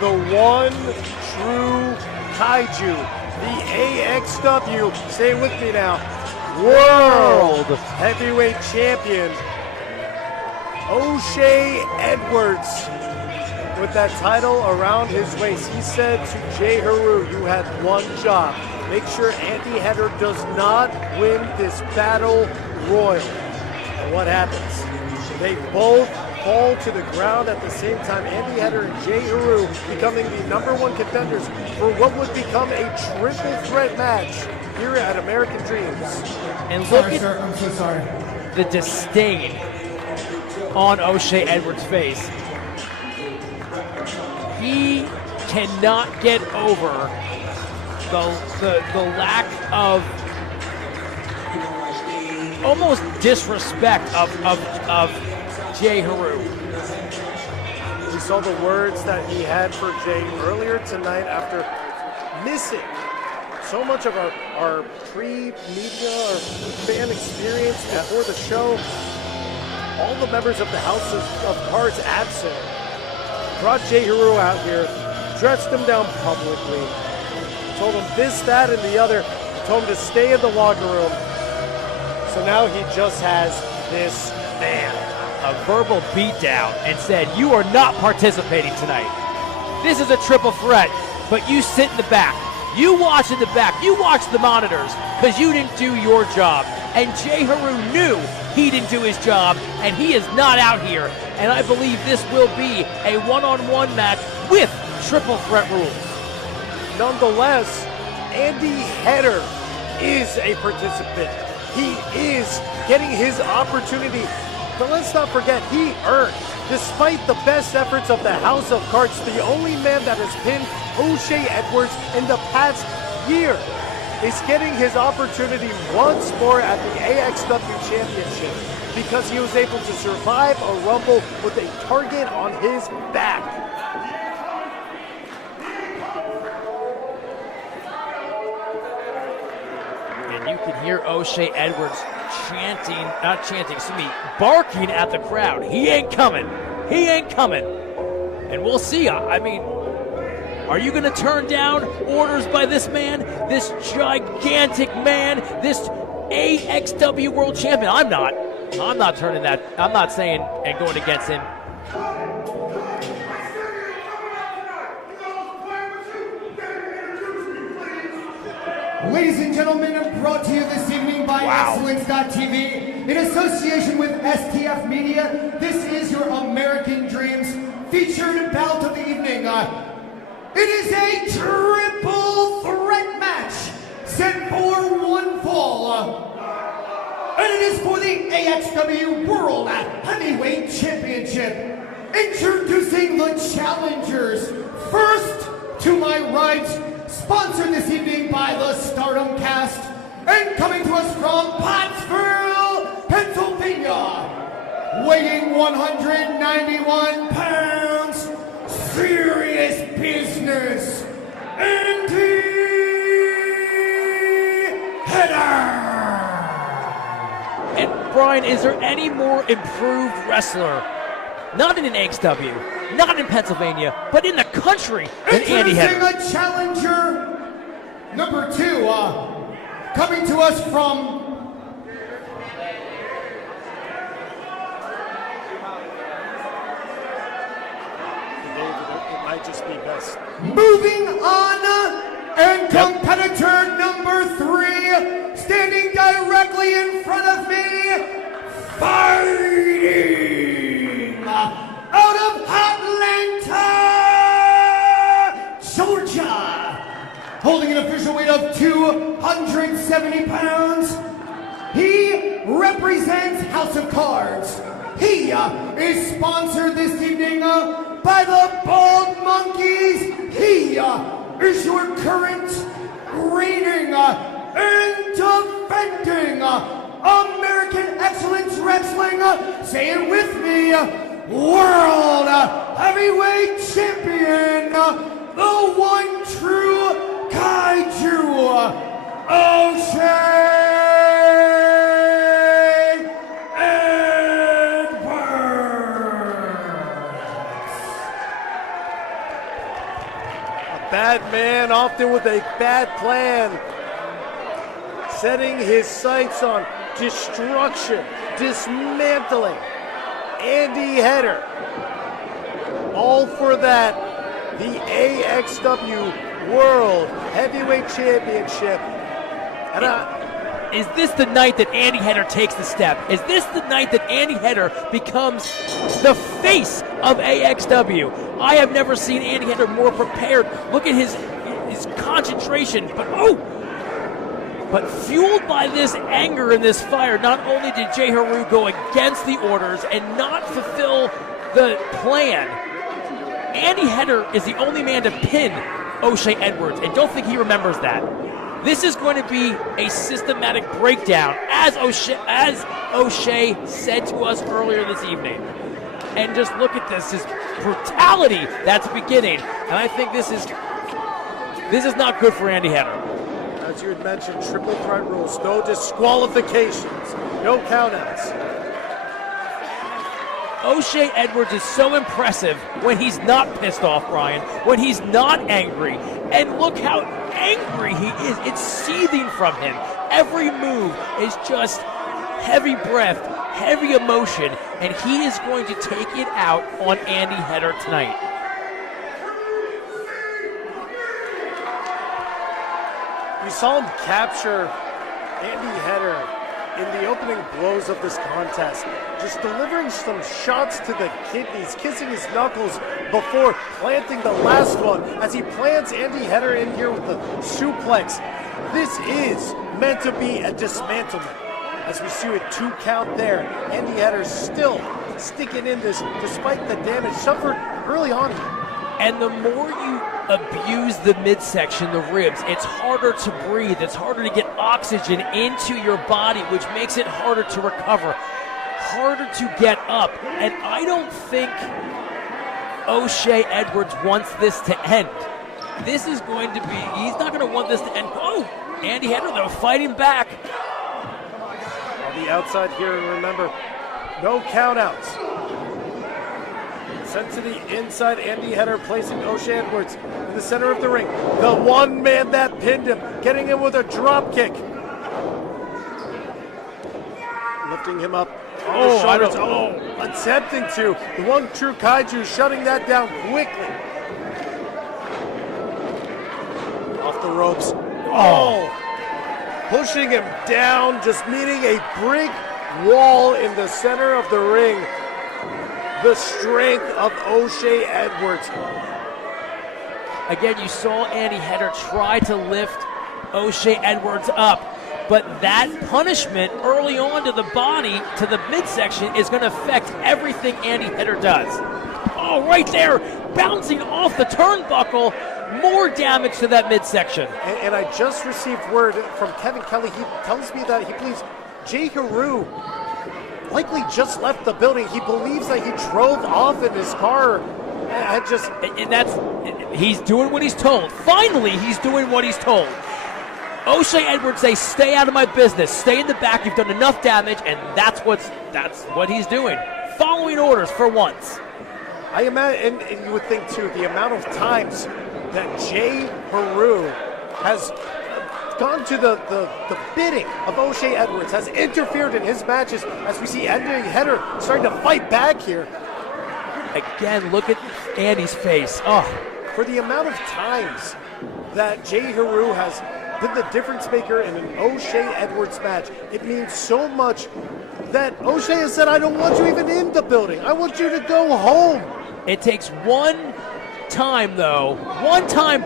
the one true kaiju, the AXW, say it with me now, World Heavyweight Champion, O'Shea Edwards, with that title around his waist. He said to J-Heru, you had one job. Make sure Andy Header does not win this battle royal. And what happens? They both fall to the ground at the same time. Andy Header and J-Heru becoming the #1 contenders for what would become a triple threat match here at American Dreams. And look at I'm so sorry. The disdain on O'Shea Edwards' face. He cannot get over the lack of almost disrespect of J-Heru. We saw the words that he had for Jay earlier tonight after missing so much of our pre-media or fan experience before the show. All the members of the House of Cards absent. Brought J-Heru out here, dressed him down publicly, told him this, that, and the other, told him to stay in the locker room. So now he just has this man. A verbal beatdown and said, you are not participating tonight. This is a triple threat, but you sit in the back. You watch in the back. You watch the monitors because you didn't do your job. And J-Heru knew he didn't do his job, and he is not out here. And I believe this will be a one-on-one match with triple threat rules. Nonetheless, Andy Header is a participant. He is getting his opportunity. But let's not forget, he earned, despite the best efforts of the House of Cards, the only man that has pinned O'Shea Edwards in the past year is getting his opportunity once more at the AXW Championship because he was able to survive a Rumble with a target on his back. And you can hear O'Shea Edwards barking at the crowd. He ain't coming. He ain't coming. And we'll see. I mean, are you going to turn down orders by this man, this gigantic man, this AXW World Champion? I'm not. I'm not turning that. I'm not saying and going against him. Ladies and gentlemen, brought to you this evening by Excellence.tv in association with STF Media. This is your American Dreams featured bout of the evening. It is a triple threat match set for one fall. And it is for the AXW World Heavyweight Championship. Introducing the challengers. First, to my right, sponsored this evening by the Stardom Cast, and coming to us from Pottsville, Pennsylvania, weighing 191 pounds, serious business, Andy Header. And Brian, is there any more improved wrestler, not in an AXW, not in Pennsylvania, but in the country, than Andy Header? Introducing a challenger, number 2, coming to us from It might just be best. moving on, and competitor number 3, standing directly in front of me, fighting out of Atlanta, Georgia, holding an official weight of 270 pounds. He represents House of Cards. He is sponsored this evening by the Bald Monkeys. He is your current reigning and defending American Excellence Wrestling, say it with me, World Heavyweight Champion, the one true Kaiju, O'Shea Edwards. bad man, often with a bad plan, setting his sights on destruction, dismantling Andy Header. All for that, the AXW World Heavyweight Championship. And is this the night that Andy Header takes the step? Is this the night that Andy Header becomes the face of AXW? I have never seen Andy Header more prepared. Look at his concentration, but fueled by this anger and this fire, not only did J-Heru go against the orders and not fulfill the plan, Andy Header is the only man to pin O'Shea Edwards, and don't think he remembers that. This is going to be a systematic breakdown, as O'Shea said to us earlier this evening. And just look at this brutality that's beginning, and I think this is not good for Andy Header. As you had mentioned, triple threat rules, no disqualifications, no countouts. O'Shea Edwards is so impressive when he's not pissed off, Brian, when he's not angry. And look how angry he is. It's seething from him. Every move is just heavy breath, heavy emotion, and he is going to take it out on Andy Header tonight. We saw him capture Andy Header in the opening blows of this contest, just delivering some shots to the kidneys, kissing his knuckles before planting the last one as he plants Andy Header in here with the suplex. This is meant to be a dismantlement. As we see a 2 count there, Andy Header still sticking in this despite the damage suffered early on. And the more you abuse the midsection, the ribs, it's harder to breathe. It's harder to get oxygen into your body, which makes it harder to recover, harder to get up. And I don't think O'Shea Edwards wants this to end. This is going to be, he's not going to want this to end. Oh, Andy Header, though, fighting back. On the outside here, and remember, no countouts. Sent to the inside, Andy Header placing O'Shea Edwards in the center of the ring. The one man that pinned him, getting him with a drop kick. Lifting him up on the shoulders. Attempting to. The one true Kaiju shutting that down quickly. Off the ropes. Pushing him down, just meeting a brick wall in the center of the ring. The strength of O'Shea Edwards. Again, you saw Andy Header try to lift O'Shea Edwards up, but that punishment early on to the body, to the midsection, is going to affect everything Andy Header does. Oh, right there, bouncing off the turnbuckle, more damage to that midsection. And I just received word from Kevin Kelly. He tells me that he believes J-Heru likely just left the building. He believes that he drove off in his car. And that's, he's doing what he's told. Finally, he's doing what he's told. O'Shea Edwards say, stay out of my business. Stay in the back. You've done enough damage, and that's what he's doing. Following orders for once. I imagine, and you would think too, the amount of times that J-Heru has gone to the bidding of O'Shea Edwards, has interfered in his matches, as we see Andy Header starting to fight back here. Again, look at Andy's face. Oh, for the amount of times that J-Heru has been the difference maker in an O'Shea Edwards match, it means so much that O'Shea has said, I don't want you even in the building. I want you to go home. It takes one time, though,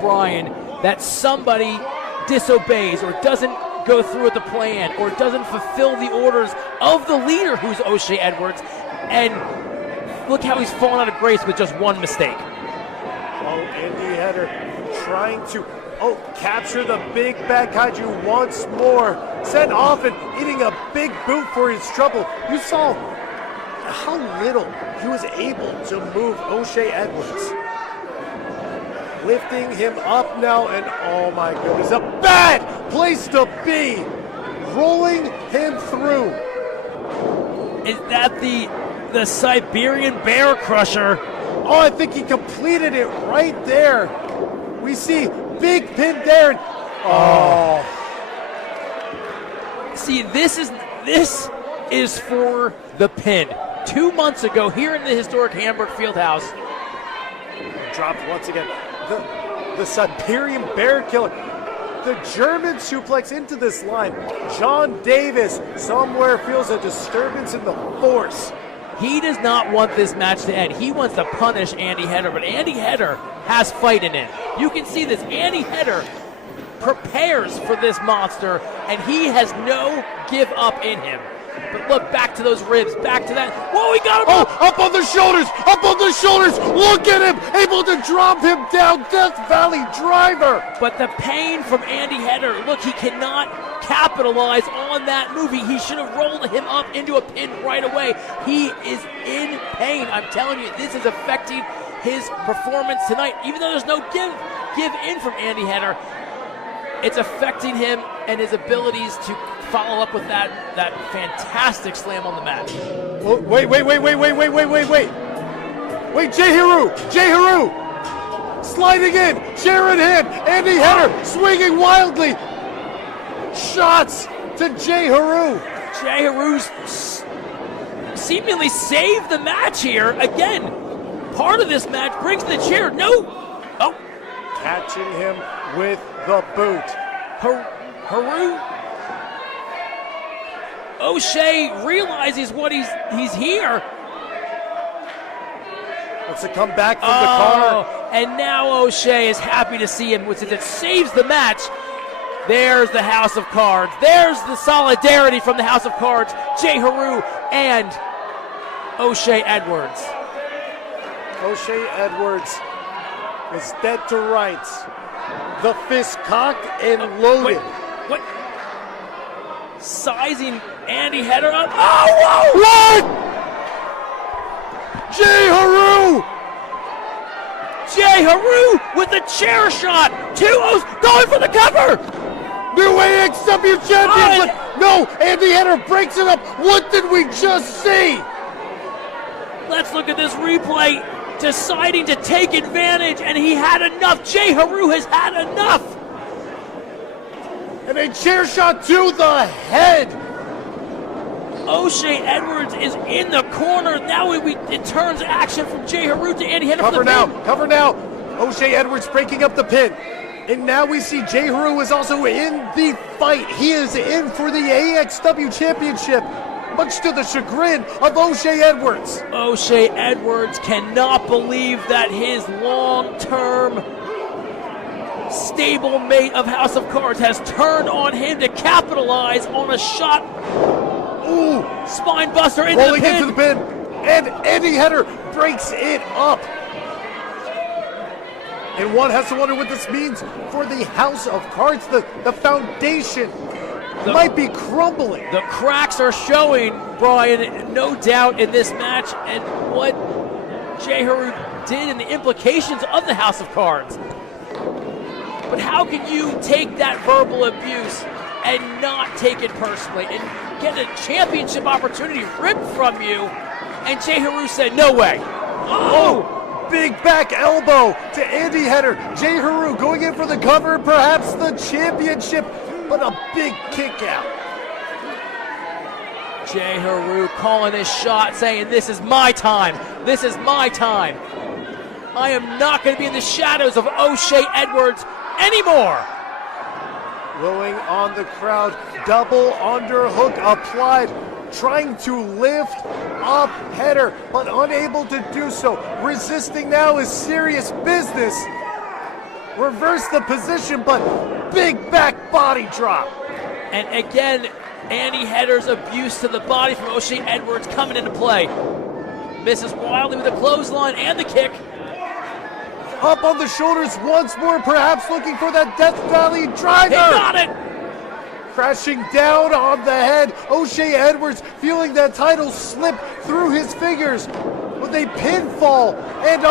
Brian, that somebody disobeys or doesn't go through with the plan or doesn't fulfill the orders of the leader, who's O'Shea Edwards, and look how he's fallen out of grace with just one mistake. Oh, Andy Header trying to capture the big bad Kaiju once more. Sent off and eating a big boot for his trouble. You saw how little he was able to move O'Shea Edwards. Lifting him up now, and oh my goodness, a bad place to be. Rolling him through. Is that the Siberian Bear Crusher? Oh, I think he completed it right there. We see big pin there. And, oh. See, this is for the pin. 2 months ago, here in the historic Hamburg Fieldhouse. Dropped once again. The Siberian Bear Killer. The German suplex into this line. John Davis somewhere feels a disturbance in the force. He does not want this match to end. He wants to punish Andy Header, but Andy Header has fight in it. You can see this. Andy Header prepares for this monster, and he has no give up in him. But look, back to those ribs, back to that. Whoa, he got him! Oh, up on the shoulders, up on the shoulders. Look at him, able to drop him down. Death Valley driver. But the pain from Andy Header, look, he cannot capitalize on that move. He should have rolled him up into a pin right away. He is in pain. I'm telling you, this is affecting his performance tonight. Even though there's no give in from Andy Header, it's affecting him and his abilities to follow up with that fantastic slam on the mat. Oh, wait. Wait, J-Heru! Sliding in, chair in hand, Andy Header swinging wildly. Shots to J-Heru. J-Heru's seemingly saved the match here. Again, part of this match brings the chair. No! Oh! Catching him with the boot. Heru. O'Shea realizes what he's here. Wants to come back from the car. And now O'Shea is happy to see him, which is it saves the match. There's the House of Cards. There's the solidarity from the House of Cards. J-Heru and O'Shea Edwards. O'Shea Edwards is dead to rights. The fist cocked and loaded. What? Sizing Andy Header up. Oh, whoa! What? J-Heru! J-Heru with the chair shot. 2-0 going for the cover. New AXW champion. But no, Andy Header breaks it up. What did we just see? Let's look at this replay. Deciding to take advantage, and he had enough. J-Heru has had enough. And a chair shot to the head. O'Shea Edwards is in the corner. Now it turns action from J-Heru to Andy Header. Cover now. O'Shea Edwards breaking up the pin. And now we see J-Heru is also in the fight. He is in for the AXW championship, much to the chagrin of O'Shea Edwards. O'Shea Edwards cannot believe that his long-term stablemate of House of Cards has turned on him to capitalize on a shot. Ooh, spine buster into rolling the pin. Into the pin. And Andy Header breaks it up. And one has to wonder what this means for the House of Cards. The foundation might be crumbling. The cracks are showing, Brian, no doubt in this match, and what J-Heru did and the implications of the House of Cards. But how can you take that verbal abuse and not take it personally and get a championship opportunity ripped from you? And J-Heru said, no way. Oh! Big back elbow to Andy Header. J-Heru going in for the cover, perhaps the championship, but a big kick out. J-Heru calling his shot, saying, this is my time. This is my time. I am not going to be in the shadows of O'Shea Edwards anymore. Blowing on the crowd, double underhook applied, trying to lift up Header, but unable to do so. Resisting now is serious business. Reverse the position, but big back body drop. And again, Andy Header's abuse to the body from O'Shea Edwards coming into play. Misses wildly with a clothesline and the kick. Up on the shoulders once more, perhaps looking for that Death Valley driver. He got it. Crashing down on the head. O'Shea Edwards feeling that title slip through his fingers with a pinfall. And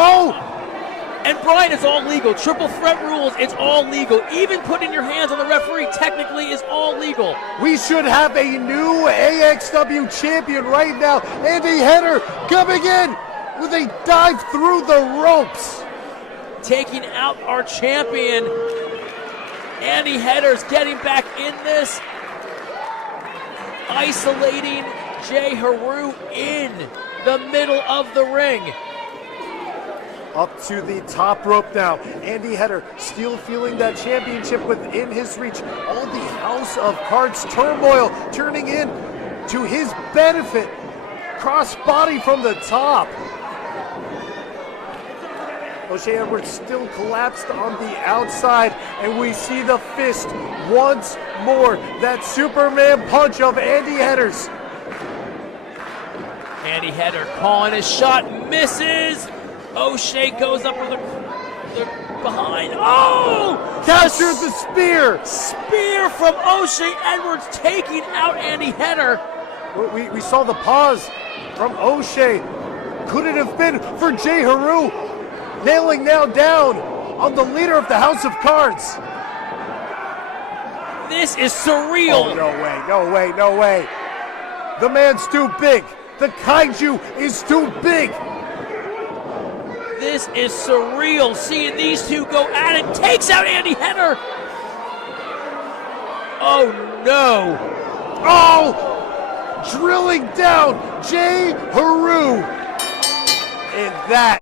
And Brian, it's all legal. Triple threat rules, it's all legal. Even putting your hands on the referee technically is all legal. We should have a new AXW champion right now. Andy Header coming in with a dive through the ropes. taking out our champion. Andy Hetter's getting back in this, isolating J-Heru in the middle of the ring. Up to the top rope now. Andy Hetter still feeling that championship within his reach. All the House of Cards turmoil turning in to his benefit. Cross body from the top. O'Shea Edwards still collapsed on the outside, and we see the fist once more. That Superman punch of Andy Hetter's. Andy Hetter calling his shot, misses. O'Shea goes up with the behind. Oh! Captures the spear! Spear from O'Shea Edwards taking out Andy Hetter. We saw the pause from O'Shea. Could it have been for J-Heru? Nailing now down on the leader of the House of Cards. This is surreal. Oh, no way, no way, no way. The man's too big. The kaiju is too big. This is surreal, seeing these two go at it. Takes out Andy Hetter. Oh, no. Oh! Drilling down J-Heru. And that